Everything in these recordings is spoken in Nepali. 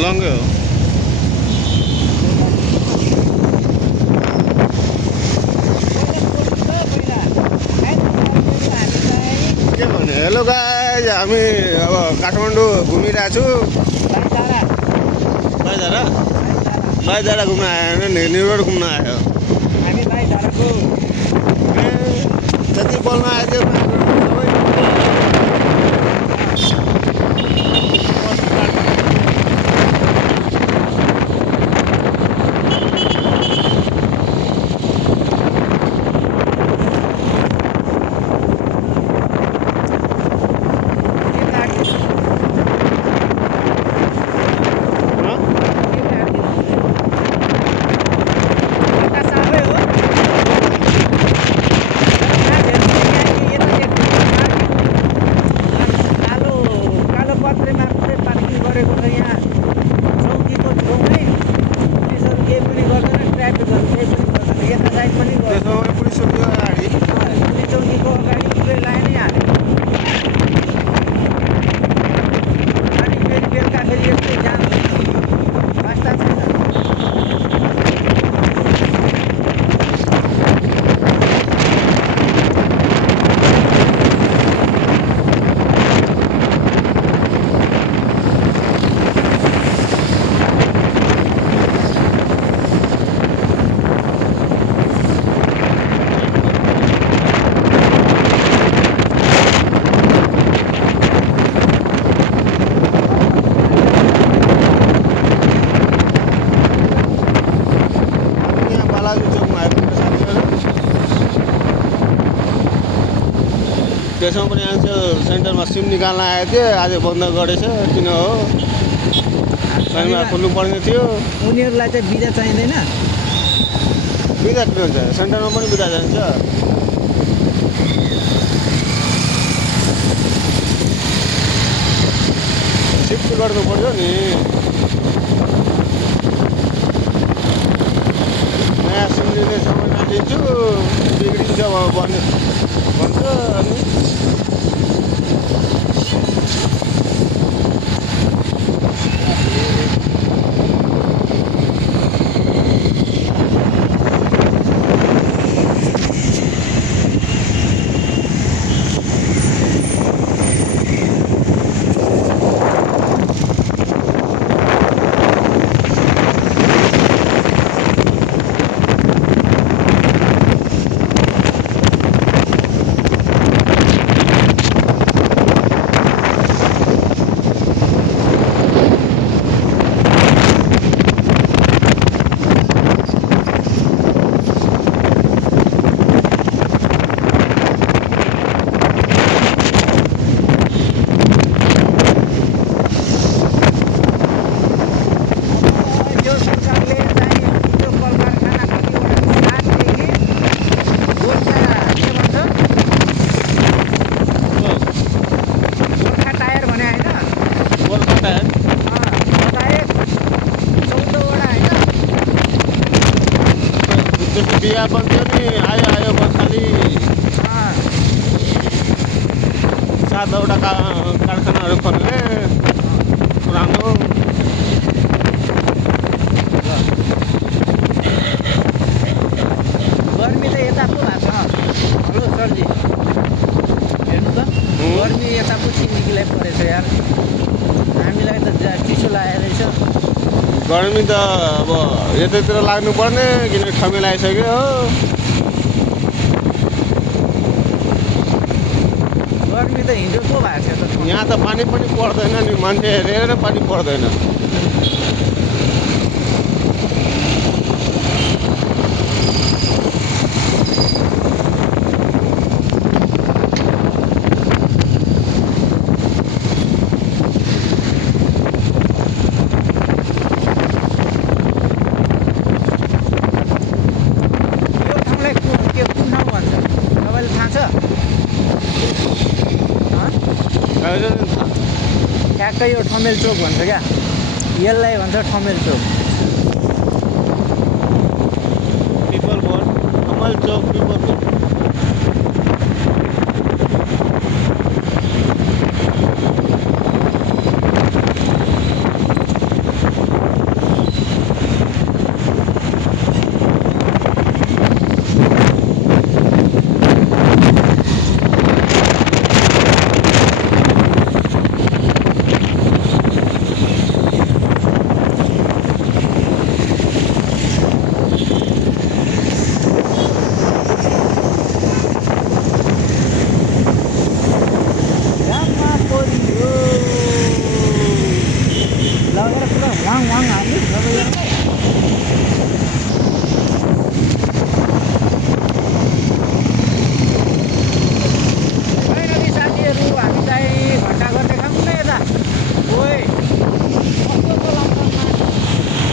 लङ्गै हो। के भने हेलो गाइज, हामी अब काठमाडौँ घुमिरहेको छु। बाइधारा घुम्न आयो होइन, न्यु रोड घुम्न आयो। हामी बाइधाराको जति बोल्न आयो त्यो त्यसमा पनि आन्सर सेन्टरमा सिम निकाल्न आएको थिएँ, आज बन्द गरेछ। किन हो, शनिबार खोल्नुपर्ने थियो। उनीहरूलाई चाहिँ बिदा चाहिँदैन। बिदा किन हुन्छ, सेन्टरमा पनि बिदा चाहिन्छ। सिफ्ट गर्नु पर्छ नि। नयाँ सिम लिने समयमा लिन्छु, बिग्रिन्छ भन्छ अनि बिहा बन्थ्यो नि, आयो बखाली 7वटा कारखानाहरू खोल्ने पुरानो। गर्मी त यता पो भएको छ। हेलो सरजी, हेर्नु त गर्मी यता पो छिमेकीलाई परेछ यार। हामीलाई त चिसो लागेको रहेछ। गर्मी त अब यतैतिर लाग्नु पर्ने, किनकि ठमेल आइसक्यो हो। गर्मी त हिजो पो भएको थियो त। यहाँ त पानी पनि पर्दैन नि, मान्छे हेरेर पानी पर्दैन। ठ्याक्कै यो ठमेल चोक भन्छ क्या, यसलाई भन्छ ठमेल चोक। पिपल बोर्ड, ठमेल चोक, पिपल बोर्ड। वाङ हाल्नु सबैजना होइन नि साथीहरू हामी चाहिँ घन्टाघर देखाउँ न यता ओए कस्तो पो लाग्छ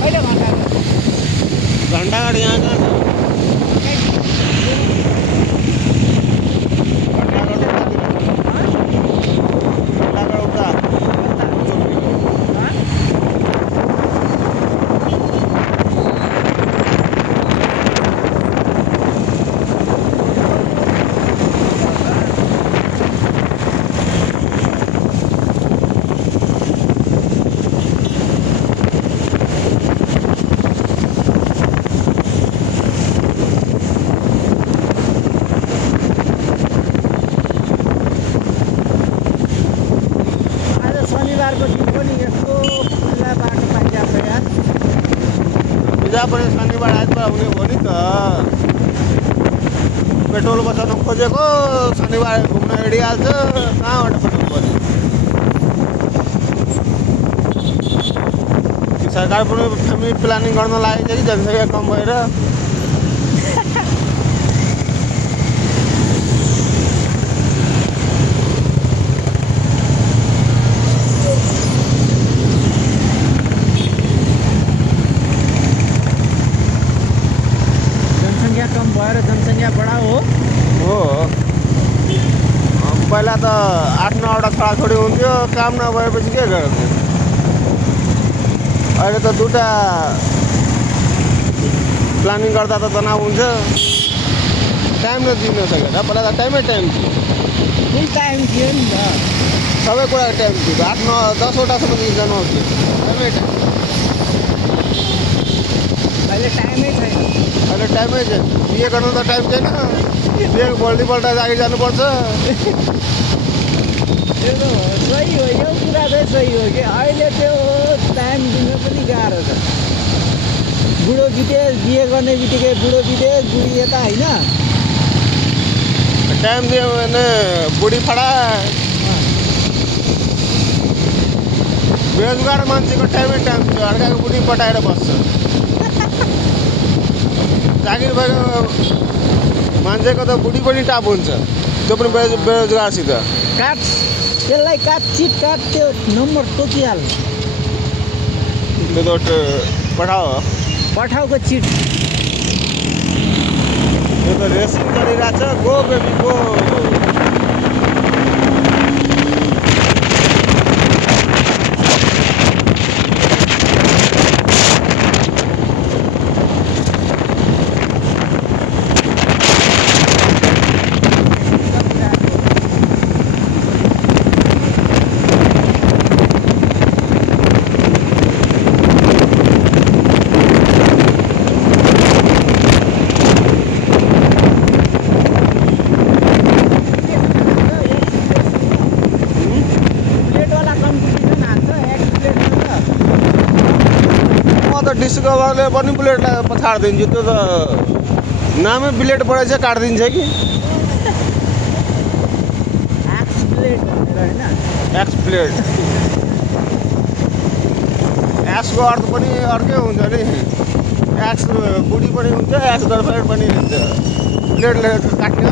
कहिले घन्टाघर घंटाघाट यहाँ कहाँ छ? घंटाघाट उता आज शनिबारको दिन पनि यस्तो खुल्ला बाटो पाइरहेको छ यार बिजा पनि शनिबार आइतबार हुने भयो नि त पेट्रोल बचाउन खोजेको शनिबार घुम्न हिँडिहाल्छ कहाँबाट पेट्रोल बच्यो सरकार पनि फ्यामिली प्लानिङ गर्न लागेको छ कि जनसङ्ख्या कम भएर जनसङ्ख्या कम भएर जनसङ्ख्या बढाओ हो हो पहिला त 8-9वटा छोराछोरी हुन्थ्यो काम नभएपछि के गर्थ्यो अहिले त दुटा प्लानिङ गर्दा त तनाव हुन्छ टाइम नदिन सकेर पहिला त टाइम थियो कुन टाइम थियो नि त सबै कुराको टाइम थियो 8-9-10वटासम्म जनाउँथ्यो टाइमै टाइम अहिले टाइमै छैन अहिले टाइमै छैन बिहे गर्नु त टाइम छैन बिहे भोलिपल्ट जागिर जानुपर्छ त्यो त सही हो यो कुरा चाहिँ सही हो कि अहिले त्यो टाइम दिन पनि गाह्रो छ बुढो बितेस बिहे गर्ने बित्तिकै बुढो बितेस बुढी यता होइन टाइम दियो भने बुढी फडा बेरोजगार मान्छेको टाइमै टाइम थियो अर्काको बुढी पटाएर बस्छ जागिर भएको मान्छेको त बुढी पनि टाप हुन्छ त्यो पनि बेरोजगारसित काट त्यसलाई काट चिट काट त्यो नम्बर तोकिहाल त्यो त पठाओ पठाउको चिट त्यो त रेसिङ गरिरहेछ गो बेबी गो डिस्कभरले पनि बुलेटलाई पछाडिदिन्छु त्यो त नामै बुलेट पढेछ काटिदिन्छ कि एक्स प्लेट एक्सको अर्थ पनि अर्कै हुन्छ नि एक्स बुढी पनि हुन्छ एक्स गर्लफ्रेन्ड पनि हुन्छ प्लेटले काट्ने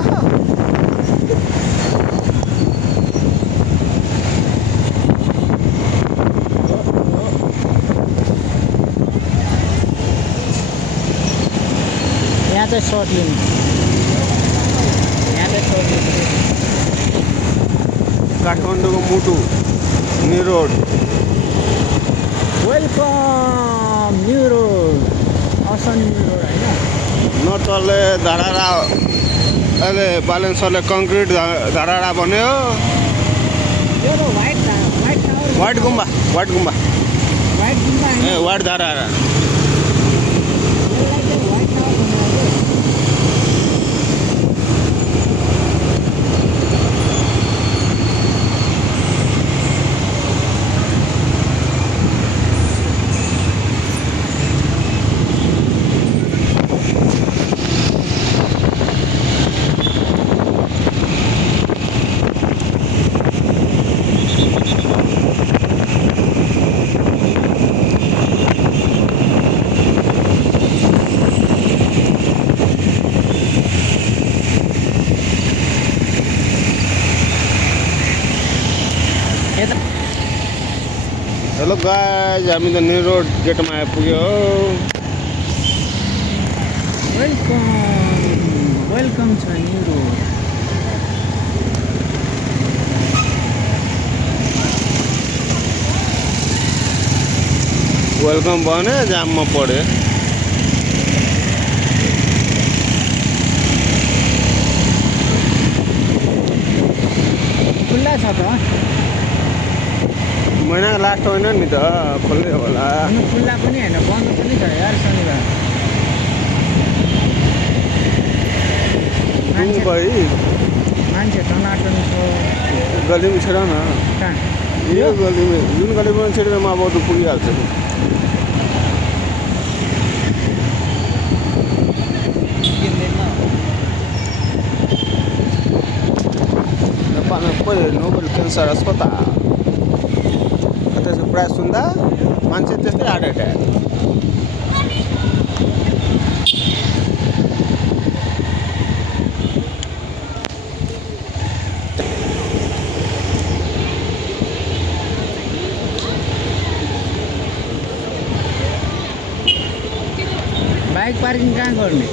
यहाँ चाहिँ सर्ट लिनु यहाँ चाहिँ सर्ट लिनु काठमाडौँको मुटु new road welcome new road असन न्यु रोड होइन नर्थले धारारा अहिले बालेन सरले कङ्क्रिट धारारा बन्यो यो त वाइट गुम्बा वाइट गुम्बा ए वाइट धारारा यता हेलो गाइज, हामी त न्यु रोड गेटमा आइपुग्यो। वेलकम वेलकम छ न्यु रोड। वेलकम भने जाममा पढ्यो। खुल्ला छ त महिनाको लास्ट होइन नि त, खोल्दै होला। अनि खुल्ला पनि होइन, बन्द पनि छ यार शनिबार। मान्छे भाइ मान्छे टनाटन छ। गलीमा छिर न, कहाँ यो गलीमा जुन गलीमा छिरेर म अब पुगिहाल्छ नि। नेपालमा कोही नोबेल क्यान्सर अस्पताल त्यसको प्रायः सुन्दा मान्छे त्यस्तै हार्ट एट्याक। बाइक पार्किङ कहाँ गर्ने?